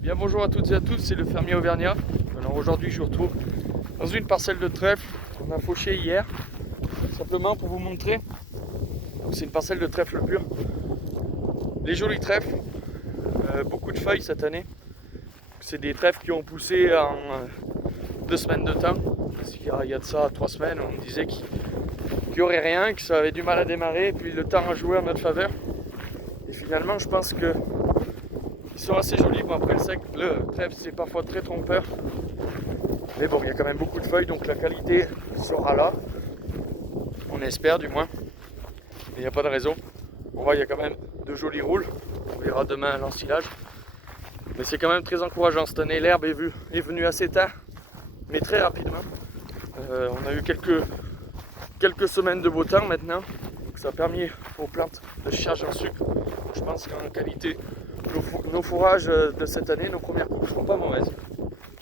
Bien bonjour à toutes et à tous, c'est le fermier auvergnat. Alors aujourd'hui je vous retrouve dans une parcelle de trèfle qu'on a fauchée hier, simplement pour vous montrer. Donc c'est une parcelle de trèfle pur. Les jolis trèfles, beaucoup de feuilles cette année. C'est des trèfles qui ont poussé en 2 semaines de temps. Parce qu'il y a de ça 3 semaines, on me disait qu'il n'y aurait rien, que ça avait du mal à démarrer, et puis le temps a joué en notre faveur. Et finalement je pense que ils sont assez jolis. Bon, après le trèfle c'est parfois très trompeur, mais bon, il y a quand même beaucoup de feuilles, donc la qualité sera là, on espère du moins. Il n'y a pas de raison. On voit, il y a quand même de jolis roules. On verra demain l'ensilage, mais c'est quand même très encourageant cette année. L'herbe est venue assez tard, mais très rapidement. On a eu quelques semaines de beau temps maintenant, donc ça a permis aux plantes de se charger en sucre. Je pense qu'en qualité, nos fourrages de cette année, nos premières coupes ne seront pas mauvaises.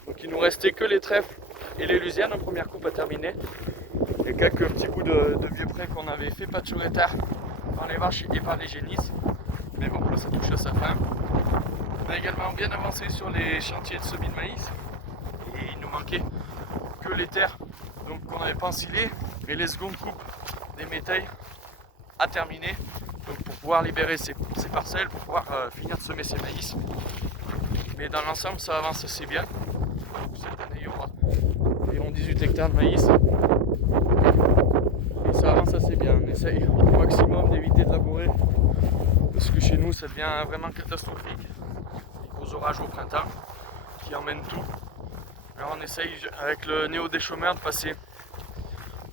Donc il nous restait que les trèfles et les lusianes en première coupe à terminer. Et quelques petits bouts de vieux prés qu'on avait fait pâturer tard par les vaches et par les génisses. Mais bon, là ça touche à sa fin. On a également bien avancé sur les chantiers de semis de maïs. Et il nous manquait que les terres donc qu'on n'avait pas ensilées et les secondes coupes des métailles à terminer. Donc pour pouvoir libérer ces parcelles, pour pouvoir finir de semer ces maïs. Mais dans l'ensemble ça avance assez bien. Cette année il y aura environ 18 hectares de maïs. Et ça avance assez bien. On essaye au maximum d'éviter de labourer. Parce que chez nous ça devient vraiment catastrophique. Les gros orages au printemps qui emmènent tout. Alors on essaye avec le néo-déchômeur de passer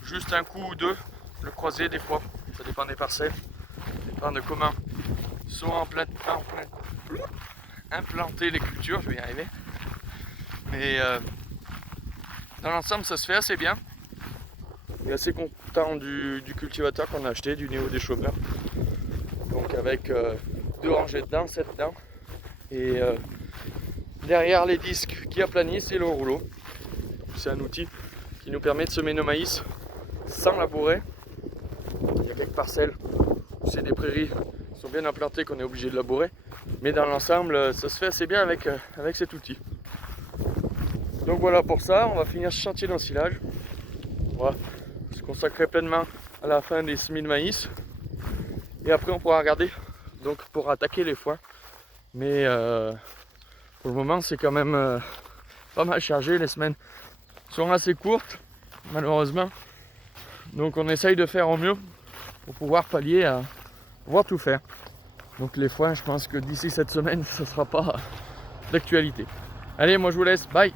juste un coup ou deux, le croiser des fois. Ça dépend des parcelles. Ça dépend de comment sont implanter les cultures, je vais y arriver. Mais dans l'ensemble ça se fait assez bien. Je suis assez content du cultivateur qu'on a acheté, du néo-déchômeur. Donc avec 2 rangées de dents, 7 dents. Et derrière les disques qui aplanissent et le rouleau. C'est un outil qui nous permet de semer nos maïs sans labourer. Il y a quelques parcelles où c'est des prairies qui sont bien implantées qu'on est obligé de labourer. Mais dans l'ensemble, ça se fait assez bien avec cet outil. Donc voilà pour ça, on va finir ce chantier d'ensilage. On va se consacrer pleinement à la fin des semis de maïs. Et après on pourra regarder donc pour attaquer les foins. Mais pour le moment c'est quand même pas mal chargé. Les semaines sont assez courtes malheureusement. Donc on essaye de faire au mieux pour pouvoir pallier à pouvoir tout faire. Donc les foins, je pense que d'ici cette semaine, ça ne sera pas d'actualité. Allez, moi je vous laisse, bye!